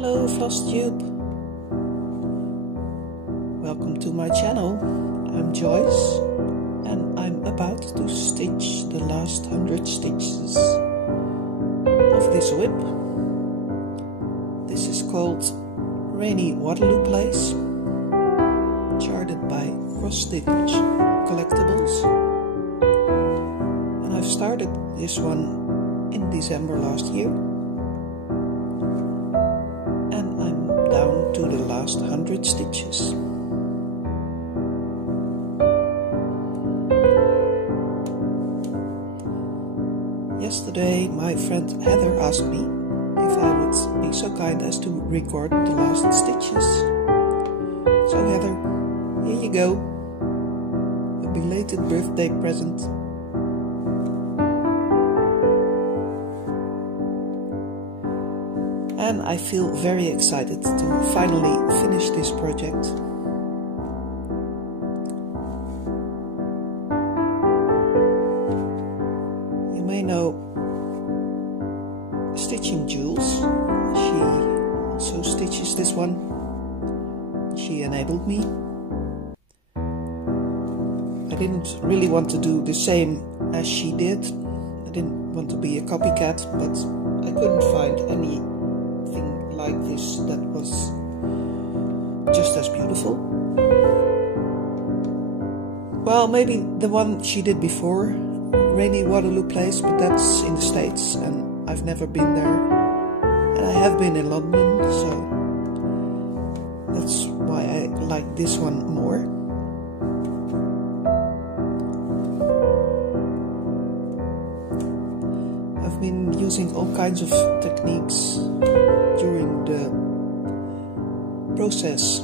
Hello Floss Tube, welcome to my channel. I'm Joyce and I'm about to stitch the last 100 stitches of this whip. This is called Rainy Waterloo Place, charted by Cross Stitch Collectables, and I've started this one in December last year. Down to the last 100 stitches. Yesterday my friend Heather asked me if I would be so kind as to record the last stitches. So Heather, here you go, a belated birthday present. And I feel very excited to finally finish this project. You may know Stitching Jules. She also stitches this one. She enabled me. I didn't really want to do the same as she did. I didn't want to be a copycat, but I couldn't find anything like this that was just as beautiful. Well, maybe the one she did before, Rainy Waterloo Place, but that's in the States and I've never been there, and I have been in London, so that's why I like this one more. I've been using all kinds of techniques during the process.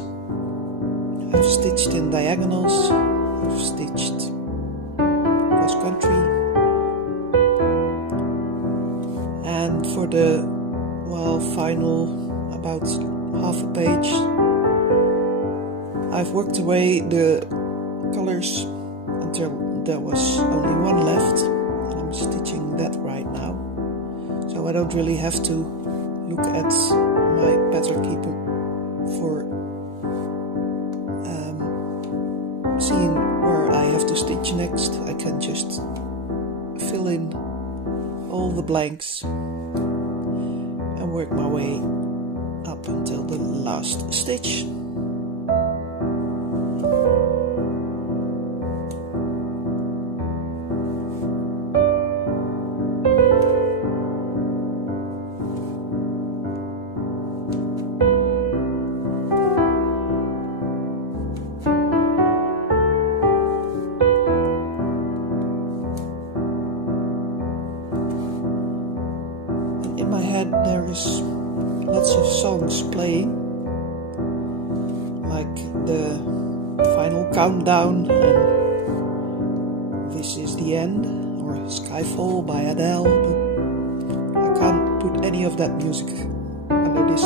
I've stitched in diagonals, I've stitched cross country, and for the final about half a page I've worked away the colors until there was only one left, and I'm stitching that right now, so I don't really have to look at my pattern keeper for seeing where I have to stitch next. I can just fill in all the blanks and work my way up until the last stitch. In my head there is lots of songs playing, like the final countdown and This Is the End or Skyfall by Adele, but I can't put any of that music under this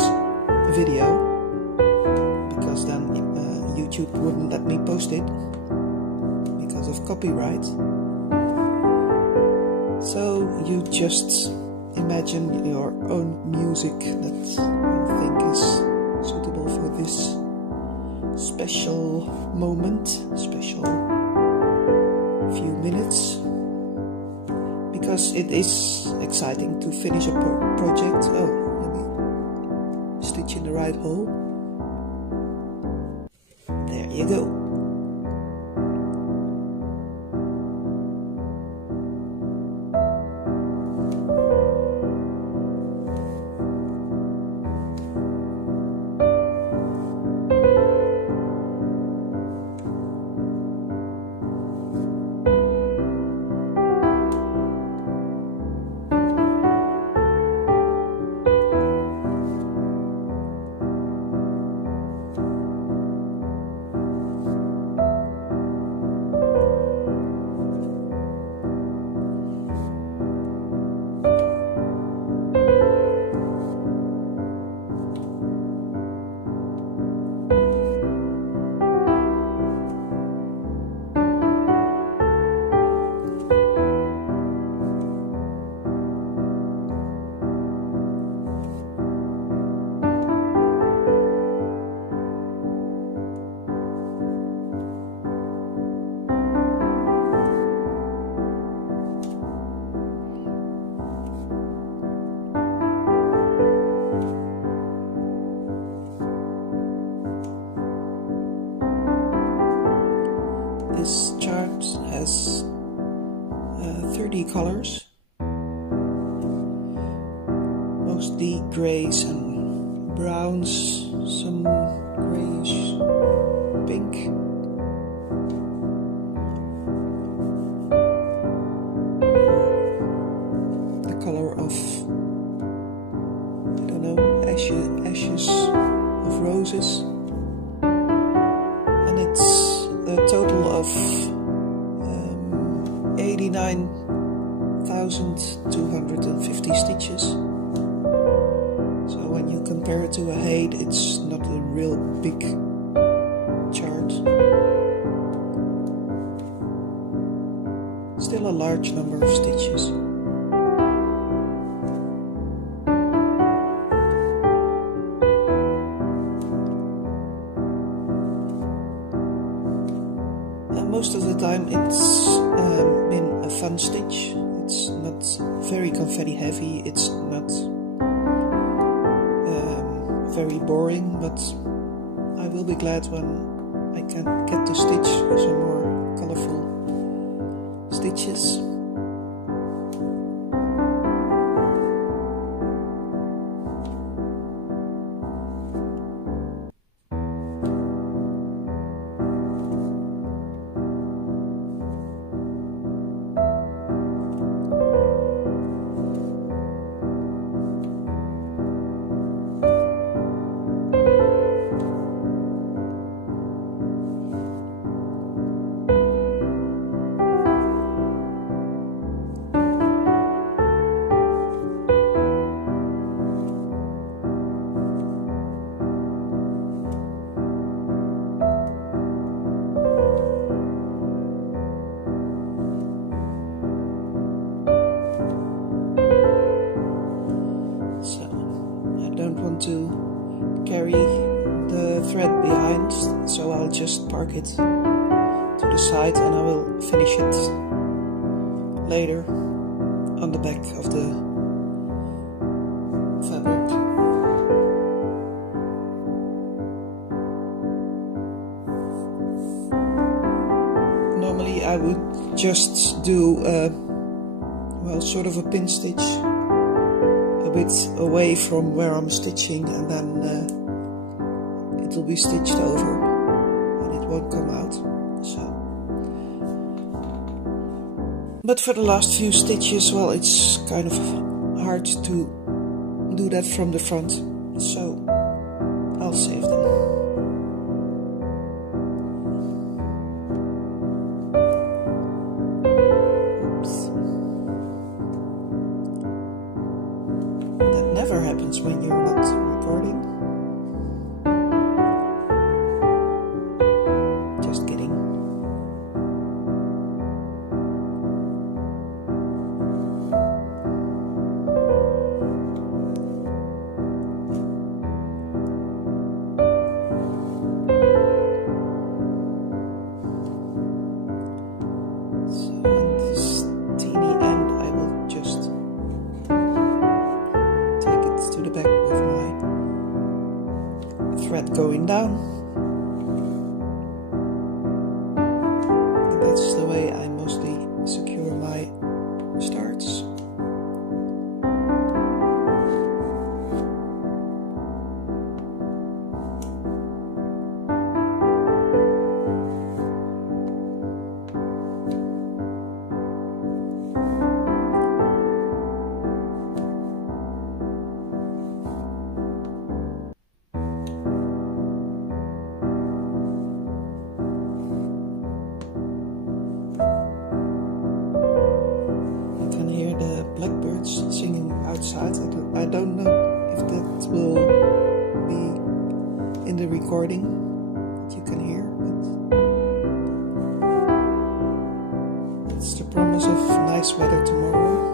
video because then YouTube wouldn't let me post it because of copyright. So you just imagine your own music that you think is suitable for this special moment, special few minutes, because it is exciting to finish a project. Oh, let me stitch in the right hole. There you go. pretty colors. Mostly grays and browns, some grayish pink. The color of, I don't know, ashes of roses. And it's a total of 89,250 stitches. So when you compare it to a height, it's not a real big chart. Still a large number of stitches. Most of the time it's been a fun stitch. It's not very confetti heavy, it's not very boring, but I will be glad when I can get to stitch some more colorful stitches. To carry the thread behind, so I'll just park it to the side and I will finish it later on the back of the fabric. Normally I would just do well, sort of a pin stitch a bit away from where I'm stitching, and then it will be stitched over and it won't come out. So, but for the last few stitches, well, it's kind of hard to do that from the front, so I'll save them. Happens when you're not recording. Just kidding. So on this teeny end I will just to the back with my thread going down, and that's the way I mostly secure my starts. Blackbirds singing outside. I don't know if that will be in the recording that you can hear, but it's the promise of nice weather tomorrow.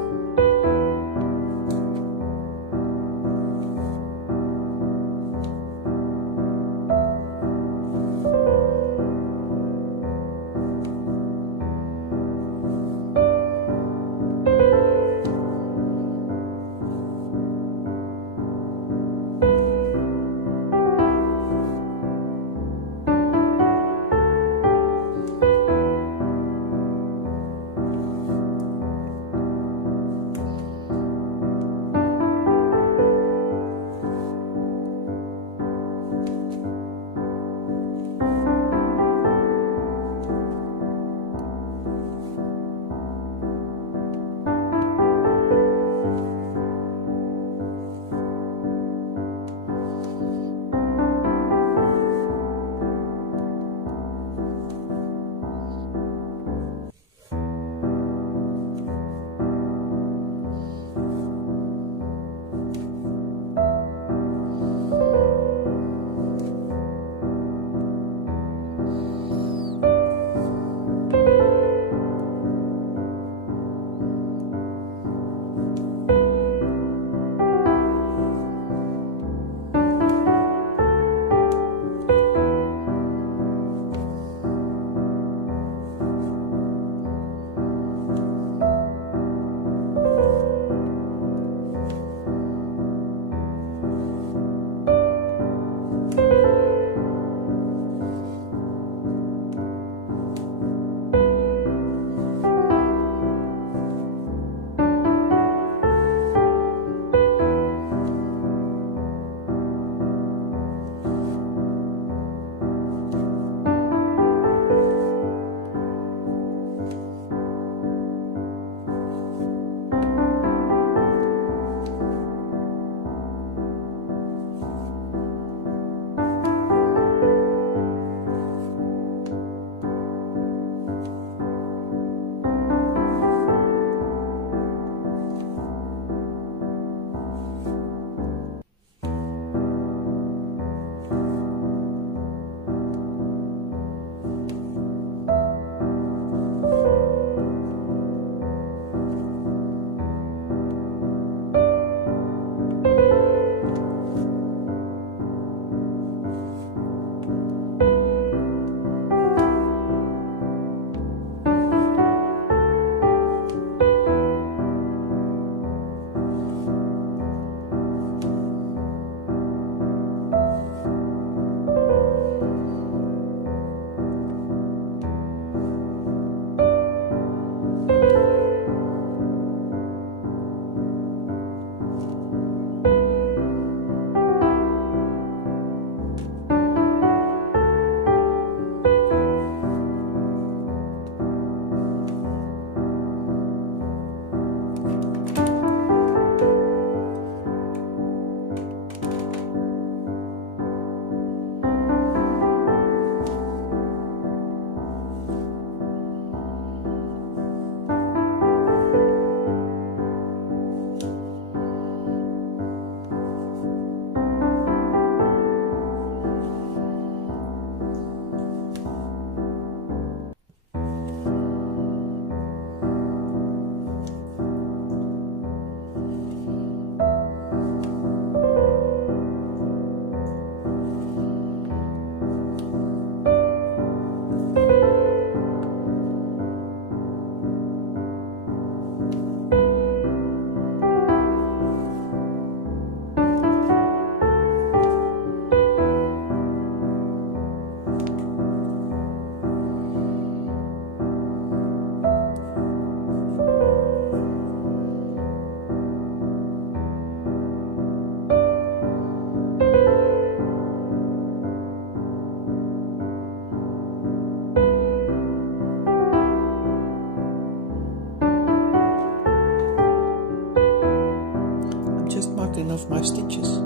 marking of my stitches.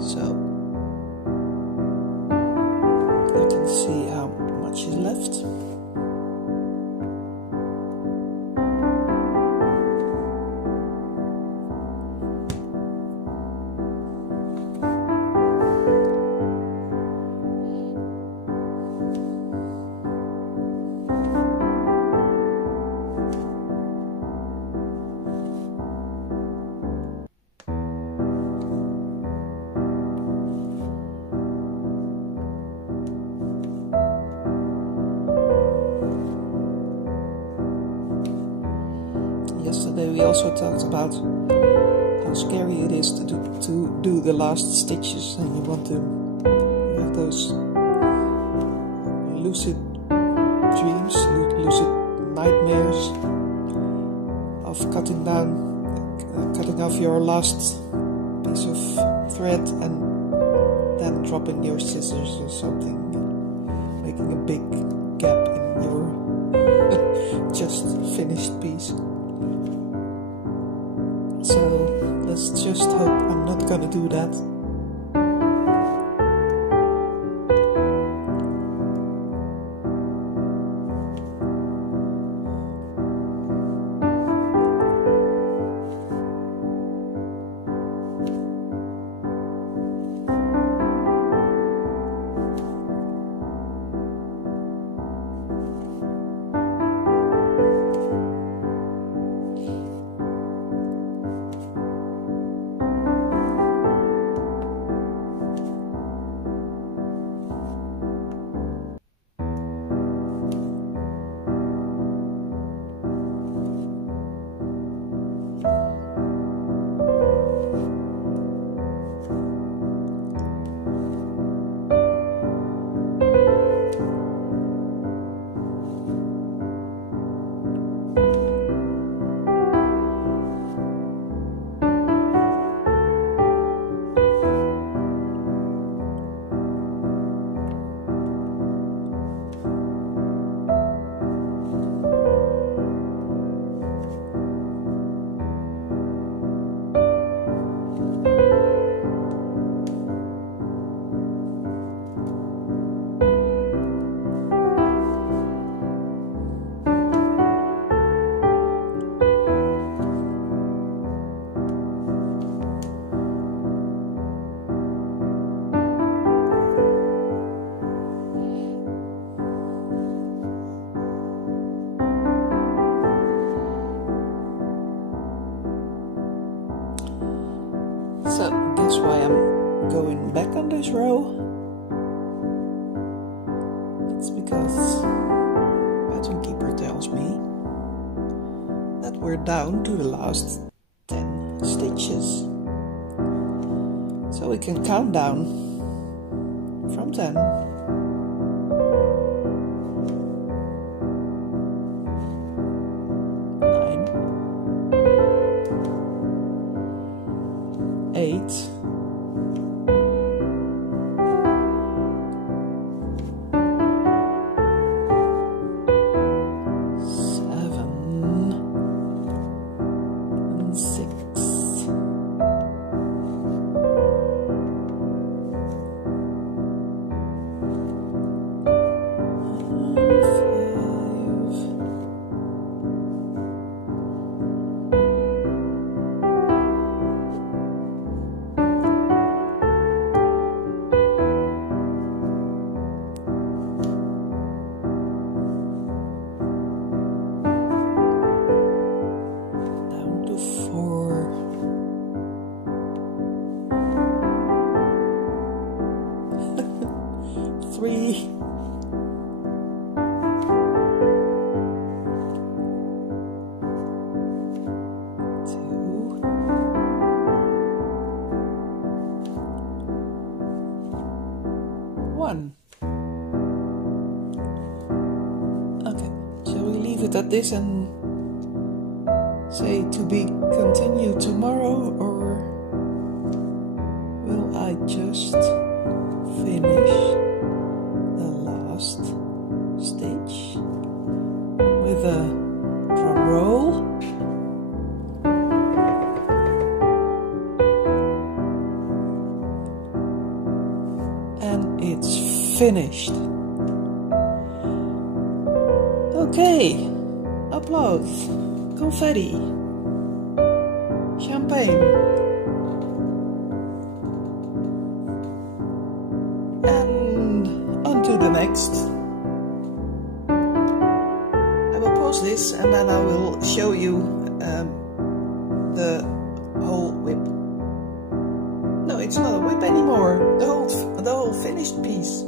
So I can see how much is left. Yesterday we also talked about how scary it is to do the last stitches, and you want to have those lucid dreams, lucid nightmares of cutting off your last piece of thread and then dropping your scissors or something, making a big gap in your just finished piece. So let's just hope I'm not gonna do that. So that's why I'm going back on this row. It's because Pattern Keeper tells me that we're down to the last 10 stitches. So we can count down from 10. 8, 7, and 6, Okay, shall we leave it at this and say to be continued tomorrow, or will I just finish the last stitch with a drum roll? it's finished. Okay, applause, confetti, champagne, and on to the next. I will pause this and then I will show you the whole whip. No, it's not a whip anymore. The whole finished piece.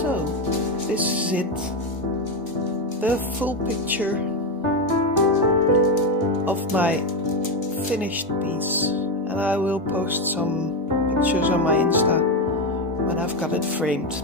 So this is it. The full picture of my finished piece, and I will post some pictures on my Insta when I've got it framed.